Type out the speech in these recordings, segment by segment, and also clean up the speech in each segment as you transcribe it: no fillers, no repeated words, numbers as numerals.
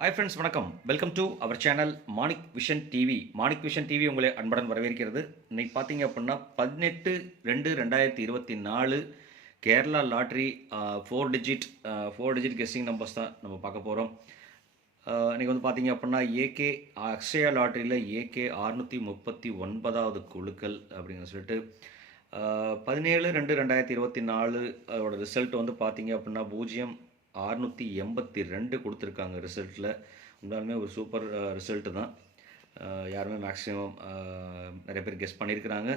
Hi friends, வணக்கம். Welcome to our channel Manik vision TV. Manik vision TV உங்களை அன்புடன் வரவேற்கிறது. இன்னைக்கு பார்த்தீங்க அப்படின்னா 18/2/2024 Kerala lottery 4 digit guessing numbers தான் நம்ம பார்க்க போகிறோம். இன்றைக்கி வந்து பார்த்தீங்க அப்படின்னா ஏகே அக்ஷயா லாட்ரியில் ஏகே 639வது குழுக்கள் அப்படின்னு சொல்லிட்டு 17/2/2024 அதோட ரிசல்ட் வந்து பார்த்தீங்க அப்படின்னா 682 கொடுத்துருக்காங்க ரிசல்ட்டில். உண்மையாலுமே ஒரு சூப்பர் ரிசல்ட்டு தான். யாருமே மேக்ஸிமம் நிறைய பேர் கெஸ் பண்ணியிருக்கிறாங்க.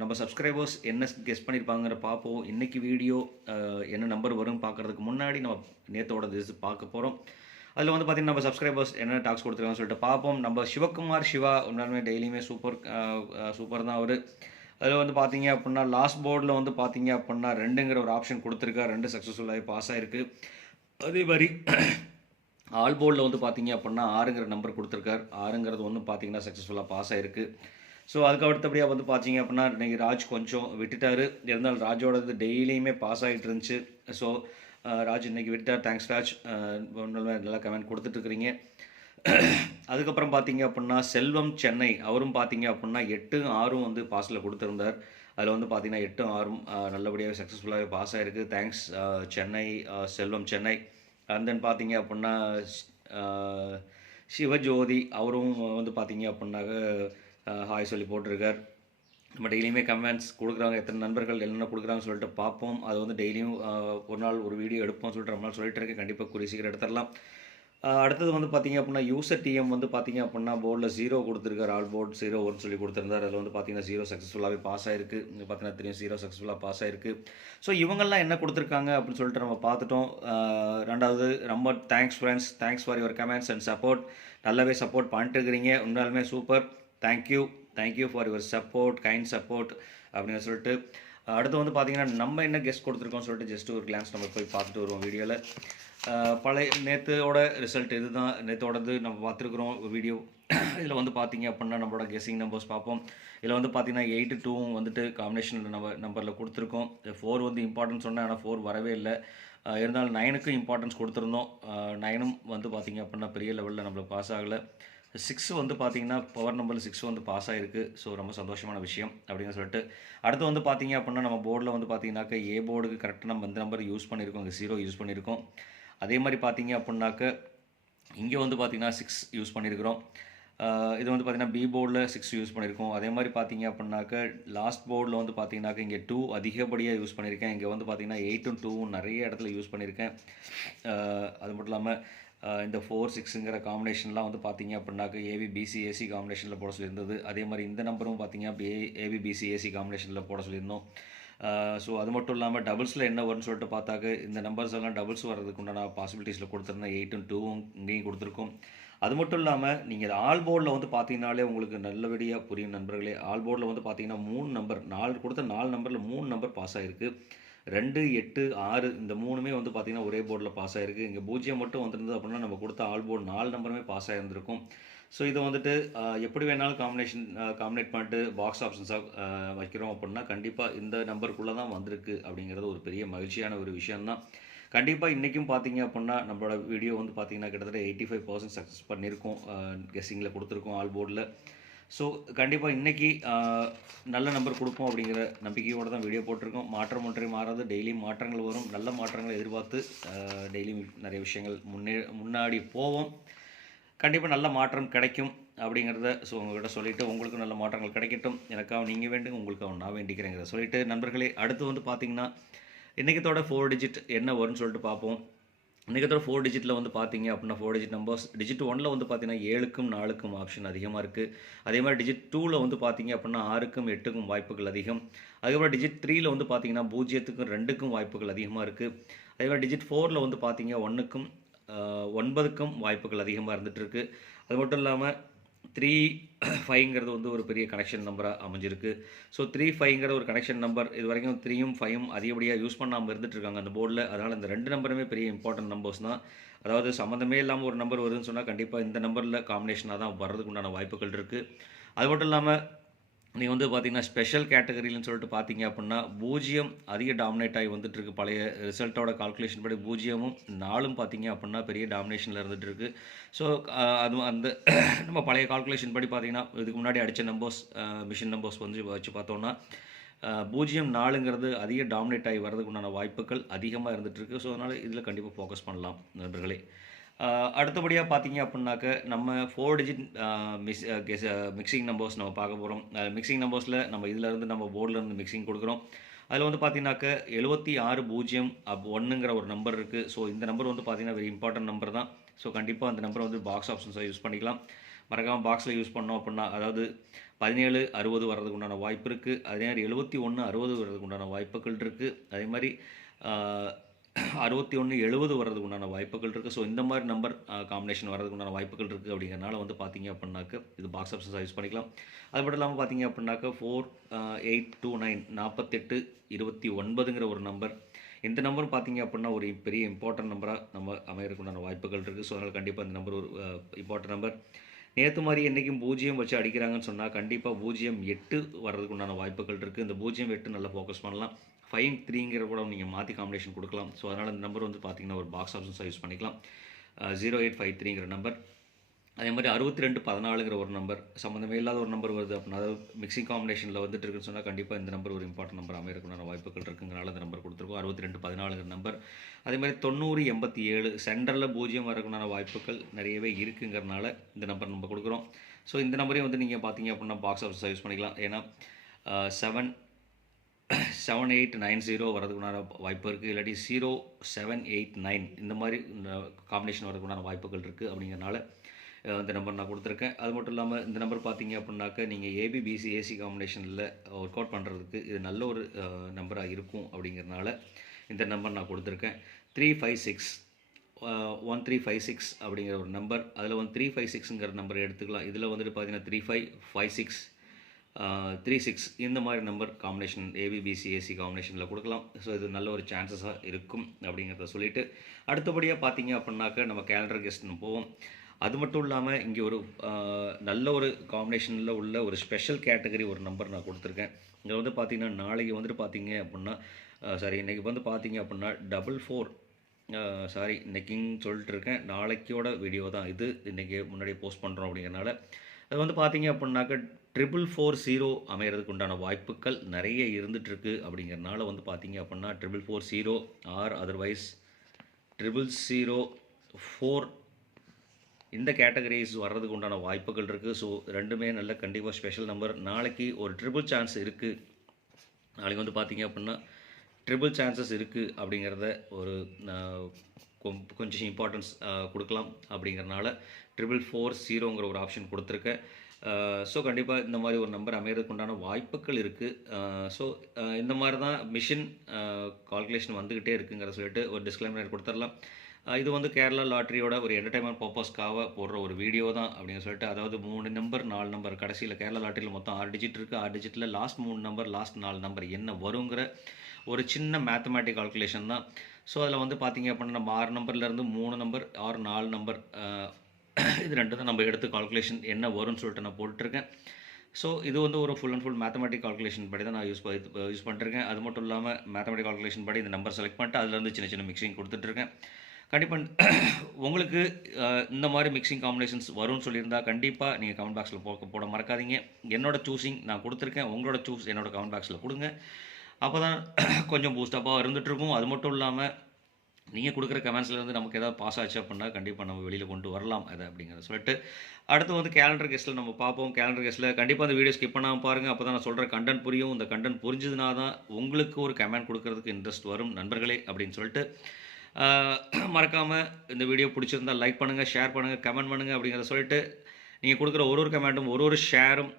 நம்ம சப்ஸ்கிரைபர்ஸ் என்ன கெஸ் பண்ணியிருப்பாங்கிற பார்ப்போம். இன்றைக்கி வீடியோ என்ன நம்பர் வரும் பார்க்குறதுக்கு முன்னாடி நம்ம நேற்றோட இது பார்க்க போகிறோம். அதில் வந்து பார்த்திங்கன்னா நம்ம சப்ஸ்கிரைபர்ஸ் என்ன டாக்ஸ் கொடுத்துருக்காங்கன்னு சொல்லிட்டு பார்ப்போம். நம்ம சிவகுமார் சிவா உண்மையாலுமே டெய்லியுமே சூப்பர் தான் அவர். அதில் வந்து பார்த்தீங்க அப்படின்னா லாஸ்ட் போர்டில் வந்து பார்த்தீங்க அப்படின்னா 2ங்கிற ஒரு ஆப்ஷன் கொடுத்துருக்கா. 2 சக்ஸஸ்ஃபுல்லாகி பாஸ் ஆகிருக்கு. அதே மாதிரி ஆல் போர்டில் வந்து பார்த்தீங்க அப்படின்னா 6ங்கிற நம்பர் கொடுத்துருக்கார். 6ங்கிறது வந்து பார்த்தீங்கன்னா சக்ஸஸ்ஃபுல்லாக பாஸ் ஆகிருக்கு. ஸோ அதுக்கு அடுத்தபடியாக வந்து பார்த்தீங்க அப்படின்னா இன்றைக்கி ராஜ் கொஞ்சம் விட்டுட்டார். இருந்தாலும் ராஜோடது டெய்லியுமே பாஸ் ஆகிட்டு இருந்துச்சு. ஸோ ராஜ் இன்றைக்கி விட்டார். தேங்க்ஸ் ராஜ், நல்லா கமெண்ட் கொடுத்துட்ருக்குறீங்க. அதுக்கப்புறம் பார்த்தீங்க அப்படின்னா செல்வம் சென்னை, அவரும் பார்த்தீங்க அப்படின்னா 8-6 வந்து பாஸில் கொடுத்துருந்தார். அதில் வந்து பார்த்தீங்கன்னா 8-6 நல்லபடியாக சக்ஸஸ்ஃபுல்லாகவே பாஸ் ஆகிருக்கு. Thanks Chennai, Selvam Chennai. And then பார்த்தீங்க அப்படின்னா சிவஜோதி, அவரும் வந்து பார்த்தீங்க அப்படின்னாக்க ஹாய் சொல்லி போட்டிருக்கார். நம்ம டெய்லியுமே கமெண்ட்ஸ் கொடுக்குறாங்க, எத்தனை நண்பர்கள் என்னென்ன கொடுக்குறாங்கன்னு சொல்லிட்டு பார்ப்போம். அது வந்து டெய்லியும் ஒரு நாள் ஒரு வீடியோ எடுப்போம்னு சொல்லிட்டு ரொம்ப நாள் சொல்லிட்டு இருக்கேன். கண்டிப்பாக குறி சீக்கிரம் எடுத்துடலாம். அடுத்தது வந்து பார்த்தீங்க அப்படின்னா யூசர் டிஎம் வந்து பார்த்தீங்க அப்படின்னா போர்டில் 0 கொடுத்துருக்காரு. ஆல் போர்ட் 0-1 சொல்லி கொடுத்துருந்தார். அதில் வந்து பார்த்தீங்கன்னா 0 சக்ஸஸ்ஃபுல்லாகவே பாஸ் ஆயிருக்கு. பார்த்தீங்கன்னா தெரியும் 0 சக்ஸஸ்ஃபுல்லாக பாஸ் ஆயிருக்கு. ஸோ இவங்கெல்லாம் என்ன கொடுத்துருக்காங்க அப்படின்னு சொல்லிட்டு நம்ம பார்த்துட்டோம். ரெண்டாவது ரொம்ப thanks friends, thanks for your comments and support. நல்லாவே சப்போர்ட் பண்ணிட்டு இருக்கிறீங்க. உண்மையாலுமே super. Thank you for your support, kind support அப்படின்னு சொல்லிட்டு அடுத்து வந்து பார்த்தீங்கன்னா நம்ம என்ன கெஸ்ட் கொடுத்துருக்கோம்னு சொல்லிட்டு ஜஸ்ட் ஒரு கிளான்ஸ் நம்ம போய் பார்த்துட்டு வருவோம் வீடியோவில். பழைய நேற்றோட ரிசல்ட் இது தான். நேற்றோடது நம்ம பார்த்துருக்குறோம் வீடியோ. இதில் வந்து பார்த்தீங்க அப்படின்னா நம்மளோட கெஸ்ஸிங் நம்பர்ஸ் பார்ப்போம். இதில் வந்து பார்த்தீங்கன்னா 8-2 வந்துட்டு காம்பினேஷனில் நம்பரில் கொடுத்துருக்கோம். 4 வந்து இம்பார்ட்டன்ஸ் சொன்னேன், ஆனால் 4 வரவே இல்லை. இருந்தாலும் 9க்கும் இம்பார்ட்டன்ஸ் கொடுத்துருந்தோம். 9ம் வந்து பார்த்தீங்க அப்படின்னா பெரிய லெவலில் நம்மளுக்கு பாஸ் ஆகலை. 6 வந்து பார்த்தீங்கன்னா பவர் நம்பரில் 6 வந்து பாஸ் ஆகிருக்கு. ஸோ ரொம்ப சந்தோஷமான விஷயம் அப்படின்னு சொல்லிட்டு அடுத்து வந்து பார்த்தீங்க அப்படின்னா நம்ம போர்டில் வந்து பார்த்தீங்கன்னாக்க ஏ போர்டுக்கு கரெக்டாக நம்ம இந்த நம்பர் யூஸ் பண்ணியிருக்கோம். இங்கே 0 யூஸ் பண்ணியிருக்கோம். அதே மாதிரி பார்த்தீங்க அப்படின்னாக்க இங்கே வந்து பார்த்தீங்கன்னா 6 யூஸ் பண்ணியிருக்கிறோம். இது வந்து பார்த்தீங்கன்னா பி போர்டில் 6 யூஸ் பண்ணியிருக்கோம். அதே மாதிரி பார்த்தீங்க அப்படின்னாக்க லாஸ்ட் போர்டில் வந்து பார்த்தீங்கன்னாக்க இங்கே 2 அதிகப்படியாக யூஸ் பண்ணியிருக்கேன். இங்கே வந்து பார்த்தீங்கன்னா 8ம் 2ம் நிறைய இடத்துல யூஸ் பண்ணியிருக்கேன். அது மட்டும் இல்லாமல் இந்த 4-6ங்கிற காம்பினேஷன்லாம் வந்து பார்த்தீங்க அப்படின்னாக்க ஏபிபிசிஏசி காம்பினேஷனில் போட சொல்லியிருந்தது. அதே மாதிரி இந்த நம்பரும் பார்த்தீங்கன்னா ஏபிபிசிஏசி காம்பினேஷனில் போட சொல்லியிருந்தோம். ஸோ அது மட்டும் இல்லாமல் டபுள்ஸில் என்ன வரும்னு சொல்லிட்டு பார்த்தாக்க இந்த நம்பர்ஸ் எல்லாம் டபுள்ஸ் வர்றதுக்கு உண்டான பாசிபிலிட்டிஸில் கொடுத்துருந்தேன். 8ம் 2ம் இங்கேயும் கொடுத்துருக்கோம். அது மட்டும் இல்லாமல் நீங்கள் ஆல் போர்டில் வந்து பார்த்தீங்கன்னாலே உங்களுக்கு நல்லபடியாக புரியும் நண்பர்களே. ஆல் போர்டில் வந்து பார்த்தீங்கன்னா 3 நம்பர் 4 கொடுத்த 4 நம்பரில் 3 நம்பர் பாஸ் ஆகிருக்கு. 2, 8, 6 இந்த 3மே வந்து பார்த்திங்கன்னா ஒரே போர்டில் பாஸ் ஆகிருக்கு. இங்கே 0 மட்டும் வந்துருந்தது அப்படின்னா நம்ம கொடுத்த ஆல் போர்டு 4 நம்பருமே பாஸ் ஆகிருந்திருக்கும். ஸோ இதை வந்துட்டு எப்படி வேணாலும் காம்பினேட் பண்ணிட்டு பாக்ஸ் ஆப்ஷன்ஸாக வைக்கிறோம் அப்படின்னா கண்டிப்பாக இந்த நம்பருக்குள்ளே தான் வந்திருக்கு அப்படிங்கிறது ஒரு பெரிய மகிழ்ச்சியான ஒரு விஷயந்தான். கண்டிப்பாக இன்றைக்கும் பார்த்தீங்க அப்படின்னா நம்மளோட வீடியோ வந்து பார்த்திங்கன்னா கிட்டத்தட்ட 85% சக்ஸஸ் பண்ணியிருக்கோம். கெஸ்ஸிங்கில் கொடுத்துருக்கோம் ஆல் போர்டில். ஸோ கண்டிப்பாக இன்றைக்கி நல்ல நம்பர் கொடுப்போம் அப்படிங்கிற நம்பிக்கையோடு தான் வீடியோ போட்டிருக்கோம். மாற்றம் ஒன்றை மாறாது, டெய்லியும் மாற்றங்கள் வரும். நல்ல மாற்றங்களை எதிர்பார்த்து டெய்லியும் நிறைய விஷயங்கள் முன்னாடி போவோம். கண்டிப்பாக நல்ல மாற்றம் கிடைக்கும் அப்படிங்கிறத உங்கள்கிட்ட சொல்லிவிட்டு உங்களுக்கும் நல்ல மாற்றங்கள் கிடைக்கட்டும். எனக்காக நீங்கள் வேண்டுங்க, உங்களுக்காக நான் வேண்டிக்கிறேங்கிறத சொல்லிவிட்டு நண்பர்களே அடுத்து வந்து பார்த்திங்கன்னா இன்றைக்கத்தோட 4 டிஜிட் என்ன வரும்னு சொல்லிட்டு பார்ப்போம். இன்றைக்கத்தோட 4 டிஜிட்டில் வந்து பார்த்தீங்க அப்படின்னா 4 டிஜிட் நம்பர்ஸ் டிஜிட் 1ல் வந்து பார்த்தீங்கன்னா 7க்கும் 4க்கும் ஆப்ஷன் அதிகமாக இருக்குது. அதே மாதிரி டிஜிட் 2ல் வந்து பார்த்தீங்க அப்படின்னா 6க்கும் 8க்கும் வாய்ப்புகள் அதிகம். அதுக்கப்புறம் டிஜிட் 3ல் வந்து பார்த்தீங்கன்னா 0க்கும் 2க்கும் வாய்ப்புகள் அதிகமாக இருக்குது. அதே மாதிரி டிஜிட் 4ல் வந்து பார்த்தீங்க 1க்கும் 9க்கும் வாய்ப்புகள் அதிகமாக இருந்துகிட்ருக்கு. அது மட்டும் இல்லாமல் 3-5ங்கிறது வந்து ஒரு பெரிய கனெக்ஷன் நம்பராக அமைஞ்சிருக்கு. ஸோ 3-5ங்கிற ஒரு கனெக்ஷன் நம்பர் இது வரைக்கும் 3யும் 5யும் அதிகப்படியாக யூஸ் பண்ணாமல் இருந்துகிட்ருக்காங்க அந்த போர்டில். அதனால் இந்த 2 நம்பருமே பெரிய இம்பார்ட்டன்ட் நம்பர்ஸ் தான். அதாவது சம்மந்தமே இல்லாமல் ஒரு நம்பர் வருதுன்னு சொன்னால் கண்டிப்பாக இந்த நம்பரில் காம்பினேஷனாக தான் வர்றதுக்கு உண்டான வாய்ப்புகள் இருக்குது. அது மட்டும் இல்லாமல் நீங்கள் வந்து பார்த்தீங்கன்னா ஸ்பெஷல் கேட்டகரின்னு சொல்லிட்டு பார்த்தீங்க அப்படின்னா 0 அதிக டாமினேட் ஆகி வந்துட்டுருக்கு. பழைய ரிசல்ட்டோட கால்குலேஷன் படி 0ம் 4ம் பார்த்தீங்க அப்படின்னா பெரிய டாமினேஷனில் இருந்துகிட்ருக்கு. ஸோ அதுவும் அந்த நம்ம பழைய கால்குலேஷன் படி பார்த்தீங்கன்னா இதுக்கு முன்னாடி அடித்த நம்பர்ஸ் மிஷின் நம்பர்ஸ் வந்து வச்சு பார்த்தோன்னா 0-4ங்கிறது அதிக டாமினேட் ஆகி வர்றதுக்கு உண்டான வாய்ப்புகள் அதிகமாக இருந்துகிட்ருக்கு. ஸோ அதனால் இதில் கண்டிப்பாக ஃபோக்கஸ் பண்ணலாம் நண்பர்களே. அடுத்தபடியாக பார்த்தீங்க அப்படின்னாக்க நம்ம 4 டிஜிட் மிக்சிங் நம்பர்ஸ் நம்ம பார்க்க போகிறோம். மிக்சிங் நம்பர்ஸில் நம்ம இதிலேருந்து நம்ம போர்டிலேருந்து மிக்சிங் கொடுக்குறோம். அதில் வந்து பார்த்தீங்கன்னாக்க 7601ங்கிற ஒரு நம்பர் இருக்குது. ஸோ இந்த நம்பர் வந்து பார்த்தீங்கன்னா வெரி இம்பார்ட்டன்ட் நம்பர் தான். ஸோ கண்டிப்பாக அந்த நம்பரை வந்து பாக்ஸ் ஆப்ஷன்ஸாக யூஸ் பண்ணிக்கலாம். மறக்காமல் பாக்ஸில் யூஸ் பண்ணோம் அப்படின்னா அதாவது 1760 வர்றதுக்கு உண்டான வாய்ப்பு இருக்குது. அதே மாதிரி 7160 வர்றதுக்கு உண்டான வாய்ப்புகள் இருக்குது. அதே மாதிரி 6170 வர்றதுக்கு உண்டான வாய்ப்புகள் இருக்குது. ஸோ இந்த மாதிரி நம்பர் காம்பினேஷன் வர்றதுக்கு உண்டான வாய்ப்புகள் இருக்குது. அப்படிங்கிறனால வந்து பார்த்தீங்க அப்படின்னாக்க இது பாக்ஸ் ஆப்ஷன்ஸாக யூஸ் பண்ணிக்கலாம். அது மட்டும் இல்லாமல் பார்த்தீங்க அப்படின்னாக்க 4829 4829ங்கிற ஒரு நம்பர். இந்த நம்பர் பார்த்தீங்க அப்படின்னா ஒரு பெரிய இம்பார்ட்டன்ட் நம்பராக நம்ம அமையறதுக்கு உண்டான வாய்ப்புகள் இருக்குது. ஸோ அதனால் கண்டிப்பாக இந்த நம்பர் ஒரு இம்பார்ட்டன்ட் நம்பர். நேற்று மாதிரி என்றைக்கும் 0 வச்சு அடிக்கிறாங்கன்னு சொன்னால் கண்டிப்பாக 08 வர்றதுக்கு உண்டான வாய்ப்புகள் இருக்குது. இந்த 08 நல்லா ஃபோக்கஸ் பண்ணலாம். 53ங்கிற கூட நீங்கள் மாற்றி காம்பினேஷன் கொடுக்கலாம். ஸோ அதனால் இந்த நம்பர் வந்து பார்த்திங்கன்னா ஒரு பாக்ஸ் ஆப்ஷன்ஸாக யூஸ் பண்ணிக்கலாம். 0853ங்கிற நம்பர். அதே மாதிரி 6214ங்கிற ஒரு நம்பர் சம்மந்தமே இல்லாத ஒரு நம்பர் வருது அப்படின்னா அதாவது மிக்சிங் காம்பினேஷனில் வந்துட்டு இருக்குன்னு சொன்னால் கண்டிப்பாக இந்த நம்பர் ஒரு இம்பார்ட்டன்ட் நம்பர் அமையறதுக்குண்டான வாய்ப்புகள் இருக்குங்கிறனால இந்த நம்பர் கொடுத்துருக்கோம். 6214ங்கிற நம்பர். அதே மாதிரி 9087 சென்டரில் 0 வரக்குண்டான வாய்ப்புகள் நிறையவே இருக்குங்கிறனால இந்த நம்பர் நம்ம கொடுக்குறோம். ஸோ இந்த நம்பரையும் வந்து நீங்கள் பார்த்தீங்க அப்படின்னா பாக்ஸ் ஆஃபீஸாக யூஸ் பண்ணிக்கலாம். ஏன்னா 7890 வரதுக்குண்டான வாய்ப்பு இருக்குது. இல்லாட்டி 0789 இந்த மாதிரி காம்பினேஷன் வரதுக்குண்டான வாய்ப்புகள் இருக்குது. அப்படிங்கிறனால இந்த நம்பர் நான் கொடுத்துருக்கேன். அது மட்டும் இல்லாமல் இந்த நம்பர் பார்த்தீங்க அப்படின்னாக்க நீங்கள் ஏபிபிசி ஏசி காம்பினேஷனில் ஒர்க் அவுட் பண்ணுறதுக்கு இது நல்ல ஒரு நம்பராக இருக்கும். அப்படிங்கிறனால இந்த நம்பர் நான் கொடுத்துருக்கேன். 356 1356 அப்படிங்கிற ஒரு நம்பர். அதில் வந்து 356ங்கிற நம்பர் எடுத்துக்கலாம். இதில் வந்துட்டு பார்த்தீங்கன்னா 3556 36 இந்த மாதிரி நம்பர் காம்பினேஷன் ஏபிபிசி ஏசி காம்பினேஷனில் கொடுக்கலாம். ஸோ இது நல்ல ஒரு சான்சஸாக இருக்கும் அப்படிங்கிறத சொல்லிவிட்டு அடுத்தபடியாக பார்த்தீங்க அப்படின்னாக்க நம்ம கேலண்டர் கெஸ்ட்னு போவோம். அது மட்டும் இல்லாமல் இங்கே ஒரு நல்ல ஒரு காம்பினேஷனில் உள்ள ஒரு ஸ்பெஷல் கேட்டகரி ஒரு நம்பர் நான் கொடுத்துருக்கேன். இங்கே வந்து பார்த்திங்கன்னா நாளைக்கு வந்துட்டு பார்த்தீங்க அப்படின்னா இன்றைக்கி வந்து பார்த்தீங்க அப்படின்னா 44 இன்றைக்கின்னு சொல்லிட்டு இருக்கேன். நாளைக்கோட வீடியோ தான் இது. இன்றைக்கி முன்னாடியே போஸ்ட் பண்ணுறோம். அப்படிங்கிறனால அது வந்து பார்த்தீங்க அப்படின்னாக்க 4440 அமைகிறதுக்கு உண்டான வாய்ப்புகள் நிறைய இருந்துகிட்ருக்கு. அப்படிங்கிறனால வந்து பார்த்தீங்க அப்படின்னா 4440 ஆர் அதர்வைஸ் 0004 இந்த கேட்டகரிஸ் வர்றதுக்கு உண்டான வாய்ப்புகள் இருக்குது. ஸோ ரெண்டுமே நல்ல கண்டிப்பாக ஸ்பெஷல் நம்பர். நாளைக்கு ஒரு ட்ரிபிள் சான்ஸ் இருக்குது. நாளைக்கு வந்து பார்த்தீங்க அப்படின்னா ட்ரிபிள் சான்சஸ் இருக்குது. அப்படிங்கிறத ஒரு கொஞ்சம் இம்பார்ட்டன்ஸ் கொடுக்கலாம். அப்படிங்கிறனால 4440ங்கிற ஒரு ஆப்ஷன் கொடுத்துருக்கேன். ஸோ கண்டிப்பாக இந்த மாதிரி ஒரு நம்பர் அமைகிறதுக்கு உண்டான வாய்ப்புகள் இருக்குது. ஸோ இந்த மாதிரி தான் மிஷின் கால்குலேஷன் வந்துக்கிட்டே இருக்குங்கிற சொல்லிட்டு ஒரு டிஸ்க்ளைமர் கொடுத்துடலாம். இது வந்து கேரளா லாட்ரியோட ஒரு என்டர்டைன்மெண்ட் பர்பஸ்க்காக போடுற ஒரு வீடியோ தான் அப்படின்னு சொல்லிட்டு அதாவது 3 நம்பர் 4 நம்பர் கடைசியில் கேரளா லாட்ரியில் மொத்தம் 6 டிஜிட் இருக்குது. 6 டிஜிட்டில் லாஸ்ட் 3 நம்பர் லாஸ்ட் 4 நம்பர் என்ன வருங்கிற ஒரு சின்ன மேத்தமேட்டிக் கால்குலேஷன் தான். ஸோ அதில் வந்து பார்த்திங்க அப்படின்னா நம்ம 6 நம்பர்லேருந்து 3 நம்பர் 4 நம்பர் இது ரெண்டு தான் நம்ம எடுத்து கால்குலேஷன் என்ன வரும்னு சொல்லிட்டு நான் போட்டுருக்கேன். ஸோ இது வந்து ஒரு full and full mathematic calculation படி தான் நான் யூஸ் பண்ணிட்டுருக்கேன். அது மட்டும் இல்லாமல் மேத்தமெட்டிக் கால்குலேஷன் படி இந்த நம்பர் செலக்ட் பண்ணிட்டு அதுலேருந்து சின்ன சின்ன மிக்சிங் கொடுத்துட்ருக்கேன். கண்டிப்பாக உங்களுக்கு இந்த மாதிரி மிக்சிங் காம்பினேஷன்ஸ் வரும்னு சொல்லியிருந்தா கண்டிப்பாக நீங்கள் கமெண்ட் பாக்ஸில் போட மறக்காதீங்க. என்னோடய சூஸிங் நான் கொடுத்துருக்கேன். உங்களோட சூஸ் என்னோடய கமெண்ட் பாக்ஸில் கொடுங்க. அப்போ தான் கொஞ்சம் பூஸ்டப்பாக இருந்துகிட்ருக்கும். அது மட்டும் இல்லாமல் நீங்கள் கொடுக்குற கமெண்ட்ஸ்லேருந்து நமக்கு ஏதாவது பாஸ் ஆச்சு அப்படின்னா கண்டிப்பாக நம்ம வெளியில் கொண்டு வரலாம் அதை அப்படிங்கிறத சொல்லிட்டு அடுத்து வந்து கேலண்டர் கெஸ்ட்டில் நம்ம பார்ப்போம். கேலண்டர் கெஸ்ட்டில் கண்டிப்பாக அந்த வீடியோ ஸ்கிப் பண்ணாமல் பாருங்கள். அப்போ தான் நான் சொல்கிற கண்டென்ட் புரியும். இந்த கண்டென்ட் புரிஞ்சதுனா தான் உங்களுக்கு ஒரு கமெண்ட் கொடுக்கறதுக்கு இன்ட்ரெஸ்ட் வரும் நண்பர்களே அப்படின்னு சொல்லிட்டு மறக்காமல் இந்த வீடியோ பிடிச்சிருந்தால் லைக் பண்ணுங்கள், ஷேர் பண்ணுங்கள், கமெண்ட் பண்ணுங்கள் அப்படிங்கிறத சொல்லிட்டு நீங்கள் கொடுக்குற ஒரு கமெண்ட்டும் ஒரு ஷேரும்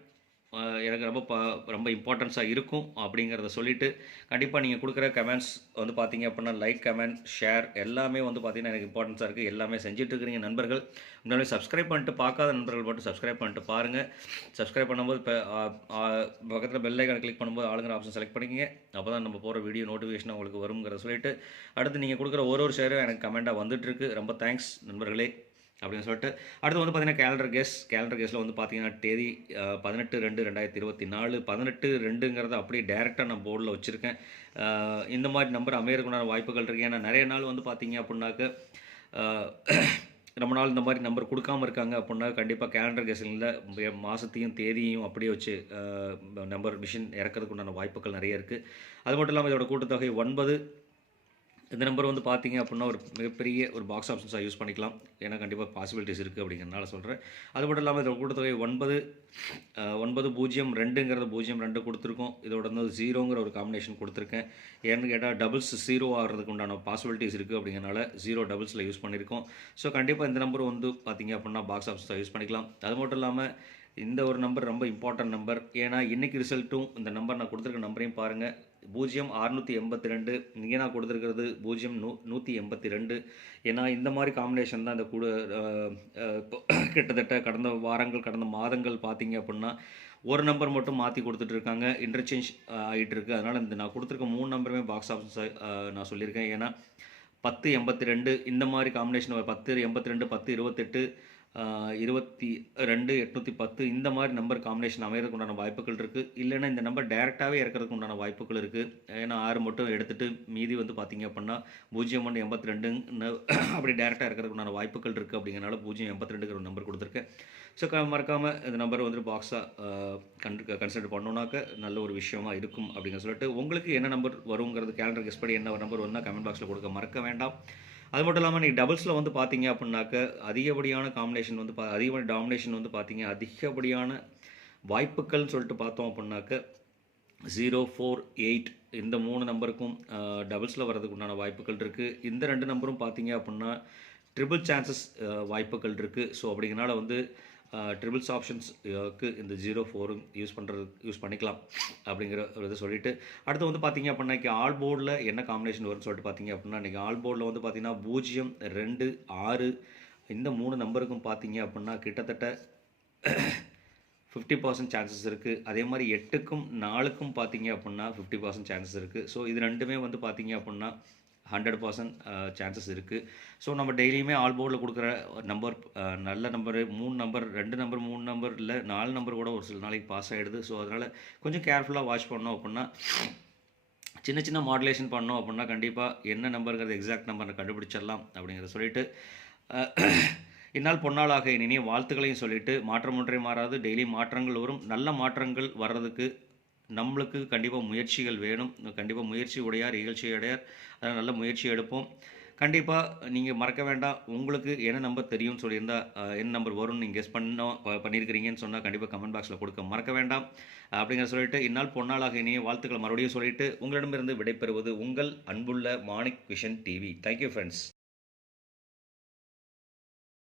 எனக்கு ரொம்ப இம்பார்ட்டன்ஸாக இருக்கும் அப்படிங்கிறத சொல்லிவிட்டு கண்டிப்பாக நீங்கள் கொடுக்குற கமெண்ட்ஸ் வந்து பார்த்தீங்க அப்படின்னா லைக், கமெண்ட், ஷேர் எல்லாமே வந்து பார்த்திங்கன்னா எனக்கு இம்பார்ட்டன்ஸாக இருக்குது. எல்லாமே செஞ்சிட்ருக்கிறீங்க நண்பர்கள். முன்னாடி சப்ஸ்கிரைப் பண்ணிட்டு பார்க்காத நண்பர்கள் மட்டும் சப்ஸ்கிரைப் பண்ணிட்டு பாருங்கள். சப்ஸ்கிரைப் பண்ணும்போது இப்போ பக்கத்தில் பெல் ஐக்கானை கிளிக் பண்ணும்போது ஆளுங்கிற ஆப்ஷன் செலக்ட் பண்ணிக்கிங்க. அப்போ தான் நம்ம போகிற வீடியோ நோட்டிஃபிகேஷன் உங்களுக்கு வருங்கிறத சொல்லிவிட்டு அடுத்து நீங்கள் கொடுக்குற ஒரு ஷேரும் எனக்கு கமெண்ட்டாக வந்துட்டுருக்கு. ரொம்ப தேங்க்ஸ் நண்பர்களே. அப்படின்னு சொல்லிட்டு அடுத்து வந்து பார்த்தீங்கன்னா கேலண்டர் கெஸ்ட்டில் வந்து பார்த்தீங்கன்னா தேதி 18/2/2024 18/2ங்கிறத அப்படியே டேரெக்டாக நான் போர்டில் வச்சுருக்கேன். இந்த மாதிரி நம்பர் அமையறதுக்குண்டான வாய்ப்புகள் இருக்குது. ஏன்னா நிறைய நாள் வந்து பார்த்தீங்க அப்படின்னாக்க அஹ், ரொம்ப நாள் இந்த மாதிரி நம்பர் கொடுக்காம இருக்காங்க அப்படின்னா கண்டிப்பாக கேலண்டர் கெஸ்டிங்கில் மாதத்தையும் தேதியையும் அப்படியே வச்சு நம்பர் மிஷின் இறக்கிறதுக்கு உண்டான வாய்ப்புகள் நிறைய இருக்குது. அது மட்டும் இல்லாமல் இதோட கூட்டுத்தொகை 9. இந்த நம்பர் வந்து பார்த்தீங்க அப்படின்னா ஒரு மிகப்பெரிய ஒரு பாக்ஸ் ஆப்ஷன்ஸாக யூஸ் பண்ணிக்கலாம். ஏன்னா கண்டிப்பாக பாசிபிலிட்டிஸ் இருக்குது அப்படிங்கிறனால சொல்கிறேன். அது மட்டும் இல்லாமல் இதோட கூட்டுத்தொகை 9 902ங்கிறது 02 கொடுத்துருக்கோம். இதோட வந்து 0ங்கிற ஒரு காம்பினேஷன் கொடுத்துருக்கேன். ஏன்னு கேட்டால் டபுள்ஸ் 0 ஆகிறதுக்கு உண்டான பாசிபிலிட்டிஸ் இருக்குது அப்படிங்கிறனால 0 டபுள்ஸில் யூஸ் பண்ணியிருக்கோம். ஸோ கண்டிப்பாக இந்த நம்பர் வந்து பார்த்தீங்க அப்படின்னா பாக்ஸ் ஆப்ஷன்ஸாக யூஸ் பண்ணிக்கலாம். அது மட்டும் இல்லாமல் இந்த ஒரு நம்பர் ரொம்ப இம்பார்ட்டன்ட் நம்பர். ஏன்னா இன்றைக்கி ரிசல்ட்டும் இந்த நம்பர் நான் கொடுத்துருக்க நம்பரையும் பாருங்கள். 0682. இங்கே நான் கொடுத்துருக்கிறது 0182. ஏன்னா இந்த மாதிரி காம்பினேஷன் தான் இந்த கூட கிட்டத்தட்ட கடந்த வாரங்கள் கடந்த மாதங்கள் பார்த்தீங்க அப்படின்னா ஒரு நம்பர் மட்டும் மாற்றி கொடுத்துட்ருக்காங்க, இன்டர்சேஞ்ச் ஆகிட்டு இருக்குது. அதனால் இந்த நான் கொடுத்துருக்க 3 நம்பருமே பாக்ஸ் ஆப்ஷன்ஸ் நான் சொல்லியிருக்கேன். ஏன்னா 1082 இந்த மாதிரி காம்பினேஷன் 1082 1028 22 810 இந்த மாதிரி நம்பர் காம்பினேஷன் அமையறதுக்கு உண்டான வாய்ப்புகள் இருக்குது. இல்லைன்னா இந்த நம்பர் டேரெக்டாகவே இறக்கிறதுக்கு உண்டான வாய்ப்புகள் இருக்குது. ஏன்னா 6 மட்டும் எடுத்துகிட்டு மீதி வந்து பார்த்திங்க அப்படின்னா 0182 அப்படி டேரெக்டாக இறக்கிறதுக்கு உண்டான வாய்ப்புகள் இருக்குது. அப்படிங்கிறனால 082ங்கிற ஒரு நம்பர் கொடுத்துருக்கேன். ஸோ மறக்காமல் இந்த நம்பர் வந்துட்டு பாக்ஸாக கன்சிடர் பண்ணோன்னாக்க நல்ல ஒரு விஷயமா இருக்கும் அப்படிங்கிற சொல்லிட்டு உங்களுக்கு என்ன நம்பர் வருங்கிறது கேலண்டர் கெஸ் படி என்ன ஒரு நம்பர் வரும்னா கமெண்ட் பாக்ஸில் கொடுக்க மறக்க வேண்டாம். அது மட்டும் இல்லாமல் நீங்கள் டபுள்ஸில் வந்து பார்த்தீங்க அப்படின்னாக்க அதிகப்படியான காம்பினேஷன் வந்து அதிகப்படி டாமினேஷன் வந்து பார்த்தீங்க அதிகப்படியான வாய்ப்புகள்னு சொல்லிட்டு பார்த்தோம் அப்படின்னாக்க 0, 4, 8 இந்த 3 நம்பருக்கும் டபுள்ஸில் வர்றதுக்கு உண்டான வாய்ப்புகள் இருக்குது. இந்த 2 நம்பரும் பார்த்தீங்க அப்படின்னா ட்ரிபிள் சான்சஸ் வாய்ப்புகள் இருக்குது. ஸோ அப்படிங்கிறனால வந்து ட்ரிபிள்ஸ் ஆப்ஷன்ஸ்க்கு இந்த 04 யூஸ் பண்ணிக்கலாம் அப்படிங்கிற ஒரு இதை சொல்லிவிட்டு அடுத்து வந்து பார்த்தீங்க அப்படின்னா இன்றைக்கி ஆல் போர்டில் என்ன காம்பினேஷன் வரும்னு சொல்லிட்டு பார்த்தீங்க அப்படின்னா இன்றைக்கி ஆல் போர்டில் வந்து பார்த்தீங்கன்னா 0, 2, 6 இந்த 3 நம்பருக்கும் பார்த்தீங்க அப்படின்னா கிட்டத்தட்ட 50% சான்சஸ் இருக்குது. அதே மாதிரி 8க்கும் 4க்கும் பார்த்தீங்க அப்படின்னா 50% சான்சஸ் இருக்குது. ஸோ இது ரெண்டுமே வந்து பார்த்தீங்க அப்படின்னா 100% சான்சஸ் இருக்குது. ஸோ நம்ம டெய்லியுமே ஆல் போர்டில் கொடுக்குற நம்பர் நல்ல நம்பரு 3 நம்பர் 2 நம்பர் 3 நம்பர் இல்லை 4 நம்பர் கூட ஒரு சில நாளைக்கு பாஸ் ஆகிடுது. ஸோ அதனால் கொஞ்சம் கேர்ஃபுல்லாக வாட்ச் பண்ணோம் அப்படின்னா சின்ன சின்ன மாடுலேஷன் பண்ணோம் அப்படின்னா கண்டிப்பாக என்ன நம்பருங்கிறது எக்ஸாக்ட் நம்பரை கண்டுபிடிச்சிடலாம் அப்படிங்கிறத சொல்லிவிட்டு இந்நாள் பொன்னாளாக இனிய வாழ்த்துக்களையும் சொல்லிவிட்டு மாற்றம் ஒன்றே மாறாது, டெய்லி மாற்றங்கள் வரும். நல்ல மாற்றங்கள் வர்றதுக்கு நம்மளுக்கு கண்டிப்பாக முயற்சிகள் வேணும். கண்டிப்பாக முயற்சி உடையார் இகழ்ச்சி உடையார். அதனால் நல்ல முயற்சி எடுப்போம். கண்டிப்பாக நீங்கள் மறக்க வேண்டாம். உங்களுக்கு என்ன நம்பர் தெரியும்னு சொல்லியிருந்தால் என்ன நம்பர் வரும்னு நீங்கள் கெஸ் பண்ணியிருக்கிறீங்கன்னு சொன்னால் கண்டிப்பாக கமெண்ட் பாக்ஸில் கொடுக்க மறக்க வேண்டாம் அப்படிங்கிற சொல்லிட்டு இந்நாள் பொன்னாளாக இனிய வாழ்த்துக்களை மறுபடியும் சொல்லிவிட்டு உங்களிடமிருந்து விடைபெறுவது உங்கள் அன்புள்ள Manik vision TV. Thank you friends.